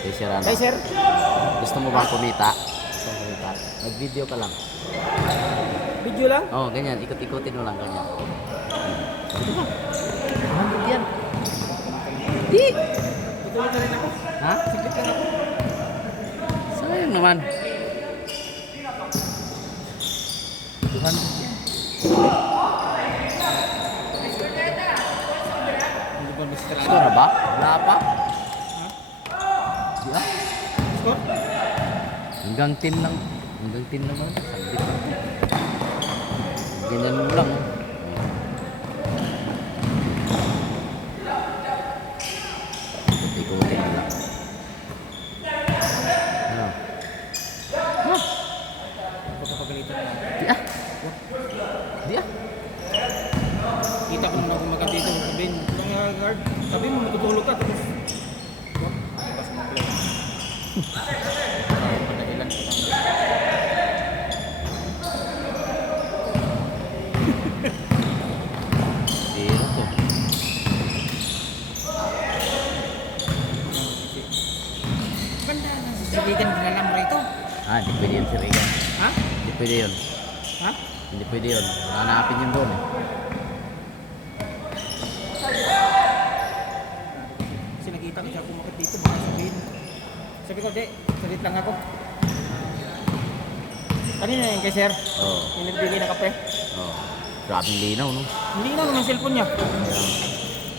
Kay Sir ano? Kay sir. Gusto mo bang kumita? Gusto mo kumita? Mag-video ka lang. Video lang. Oo, ganyan. Ikot-ikotin mo lang ganyan. Ito ba? Mahal yan. Di! Tutulog na rin ako. Ha? Siglit lang ako. Sayang naman. 200 yan. Hindi ba Mr. Score na ba? Wala pa? Ha? Di ah. Score? Hanggang 10 lang. Hanggang 10 naman. Saglit lang. Ganyan mo lang. Ikutin mo lang. Ano? Pagkapagalitan na. Di ah. Di ah. Kita ko naman kung maganda dito. Sabihin, mga guard. Sabihin mo, matutulog ka. Tapos, wag. Tapos mo pala. Padahilan ko lang. Zero to. Banda na sa siligan, dinalam rito. Ah, hindi pwede yun si Regan. Ha? Hindi pwede yun. Ha? Hindi pwede yun. Hanapin yun doon eh. Kasi nakita ko siya kumakit dito. Baka sabihin. Sabi ko, di, salit lang ako. Kanina yun kay sir. Oo. Yung nagbigay na kape. Oo. Grabing linaw, no? Hindi na naman cellphone niya.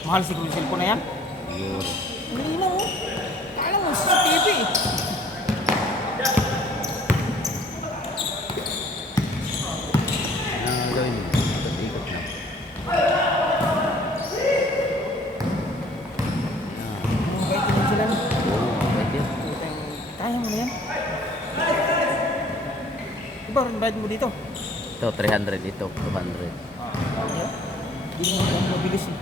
Mahal siguro yung cellphone na yan. Siguro. Hindi na mo. Kala mo, CCTV. Ano ang gawin mo? Ikot-ikot na. Mabait naman sila. No? Oo, mabait yun. Kaya mo na yan. Diba rin bayad mo dito? Ito, 300. Ito, 200. Hindi mo naman mabilis eh.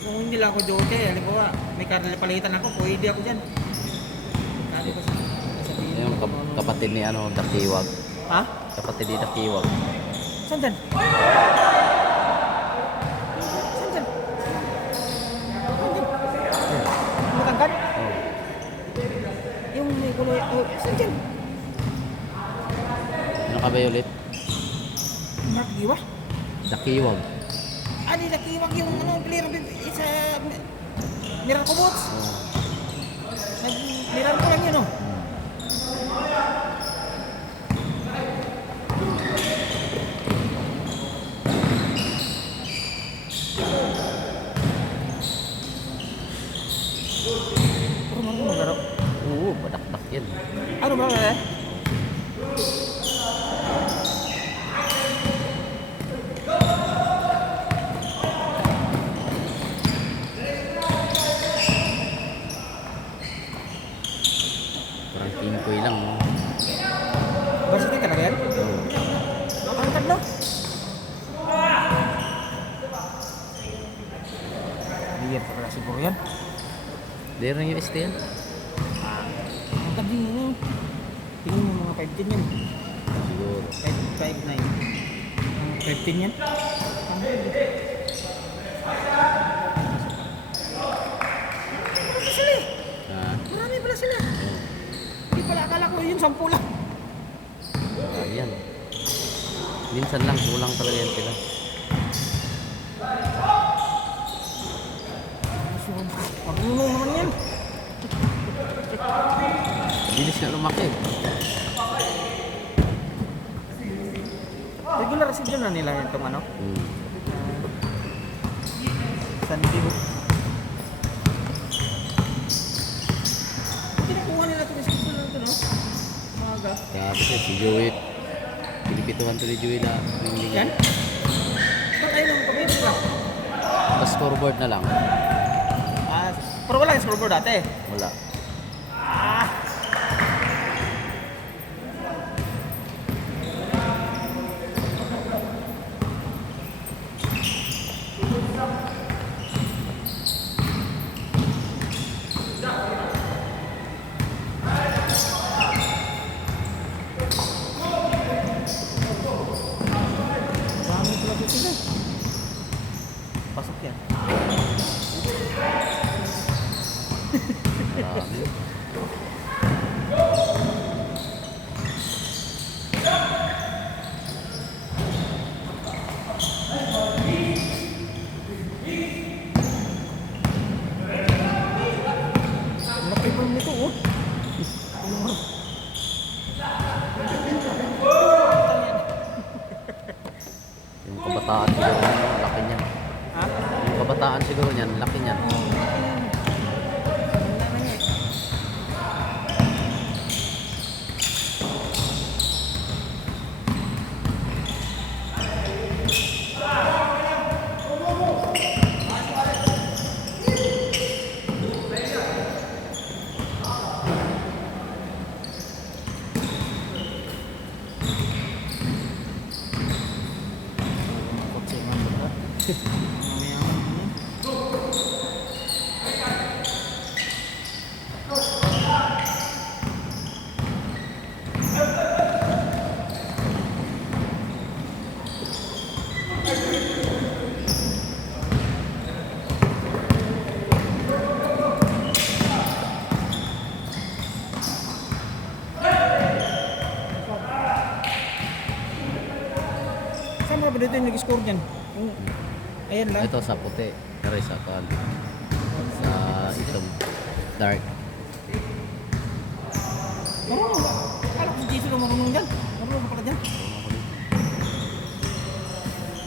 Kung hindi lang ako joke, halimbawa may palitan ako, pwede ako dyan. Sabi ko sabihin Yung mo. kapatid ni ano, Dakiwag. Ha? Kapatid ni Dakiwag. Saan dyan? Saan dyan? Saan dyan? Matangkad? Oo. Yung may kulay, oh, saan dyan? Ano ka ba ulit? Mark Giwa? Dakiwag. Di nakiwag yung ano, player sa Miracle Bots. Oo. Miracle ko lang yun, oh. Puro marunong maglaro. Oo, badakdak yan. Ano ba eh? Parang kingkoy lang. No? Varsity talaga yan? Oo. Nakangkad na. Bigyan pa pala siguro yan. Di rin yung ST yan. Ang tabi yun. Tingin mo mga 510 yan. Siguro. 559. 510 yan. Marami sila eh. Ha? Marami pala sila. Oo. Hindi pala akala ko yun 10 lang. Yan. Minsan lang, kulang talaga yan sila. Marunong naman yan. Bilis na lumaki. Regular season na nila itong ano. San Diego. Kinukuha nila ito kasi ito lang ito, no? Maaga. Kaya si Joey, pinipituhan to ni Joey na Yan? Ito tayo ng pamilya ka. Tapos scoreboard na lang. Ah, pero wala yung scoreboard dati. Wala. Ah! Dami pala dito sila. Pasok yan. Marami. Laki pa nito, oh. Yung kabataan siguro niyan, laki niyan. Ha? Yung kabataan siguro niyan, laki niyan. Kotse nga ba? Mayaman. Saan ba dito yung nag-score dyan? Ayan lang. Ito sa puti, pero sa kan sa itong dark. Marunong ba? Alam ko si Jason lang marunong dyan. Marunong ka pala dyan.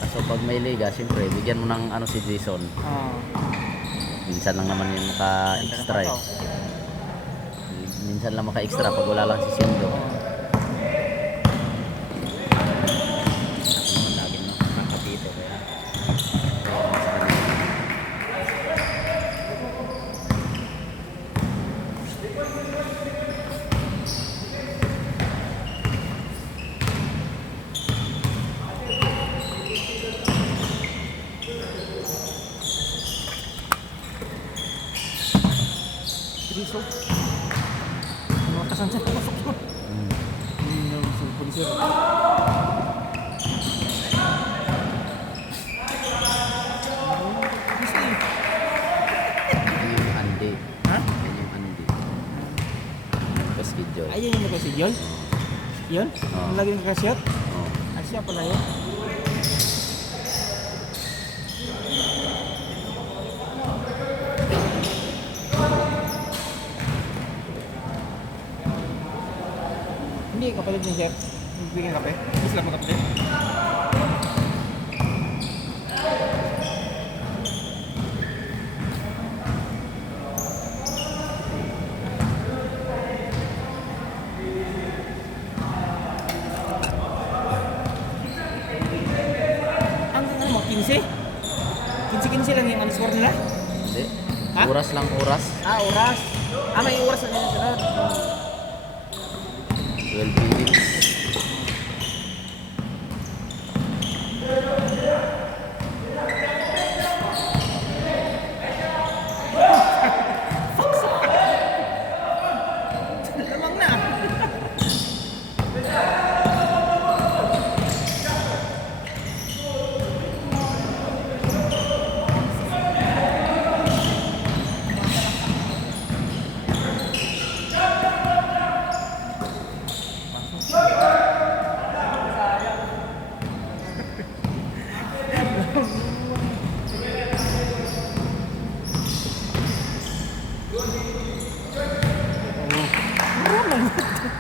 So pag may liga, siyempre bigyan mo ng ano si Jason. Ah. Minsan lang naman yung maka-extra eh. Minsan lang maka-extra pag wala lang si Sindo. Naman laging nakakapito kaya. Jason. Mga kasansan pa pasok ko. Sa pulisero. Gusto eh. Yan yung Andy. Ha? Yan yung Andy. Kaskidyo. Ayan yung nagkasi yun? Yun? Oo. Ang lagi nagkasyot? Oh. Ah, siya pala yun. Hindi, kapatid ni Chef. Bigyan kape. Gusto lang kape. Ang ano mo, 15? 15 lang yung score nila? Hindi. Ha? Oras lang, oras. Ah, oras. Ah, may oras na nila sunod. 12 minutes. Lamang na.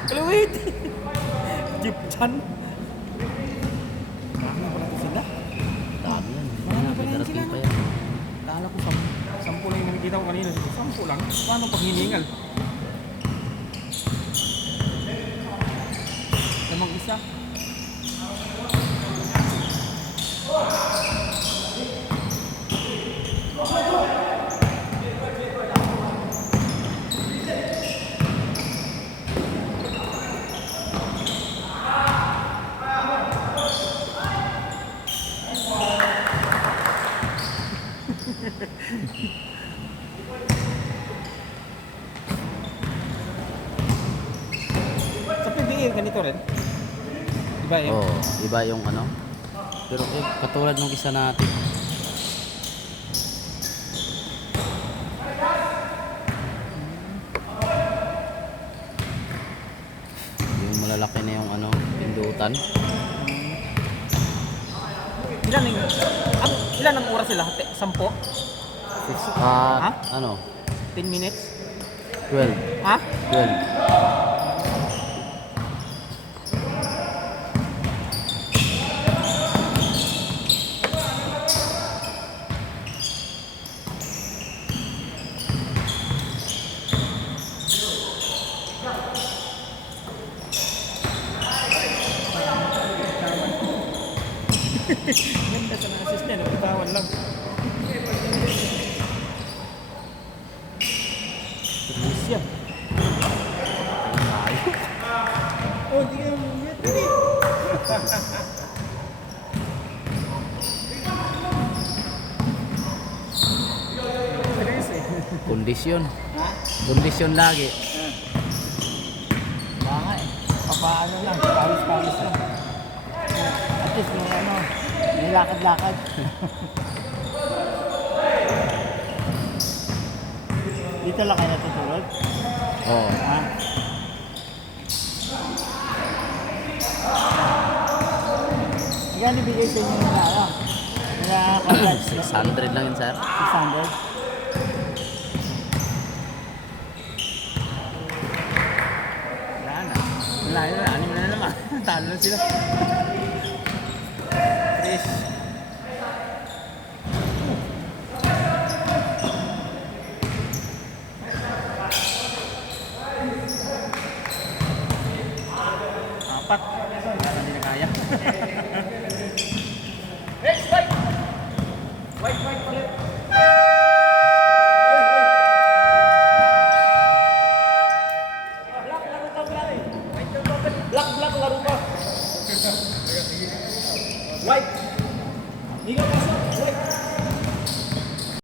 Kaluwit! Jeep chan. Marami pala ito sila. Dami yan. Marami pala yan Darating sila. pa yan. Kala ko 10 lang yung nakikita ko kanina. 10 lang? Paano pag hiningal? Lamang isa. Sa PBA, ganito rin. Diba yun? Oh, iba yung ano. Pero katulad nung isa natin. ulan. Ilan ang oras sila? 10? Ha? Ano? 10 minutes? 12. Ha? 12. Ganda sa mga assistant, napitawan lang. Tricia. Oh, di ka mumit. Serious eh. Kondisyon. Ha? Kondisyon lagi. Baka eh. Papaano lang, pawis-pawis lang. At least may ano, may lakad-lakad. Dito lang kayo natutulog? Oo. Ha? Magkano bigay sa inyo nila ano? Nila contract? 600 lang yun, sir. 600? Wala na. Wala na. 6 na naman. Talo na sila. Chris. Apat. Hindi na kaya. Hey, spike! White ulit. Black, laro pa. White. Hindi ka pasok.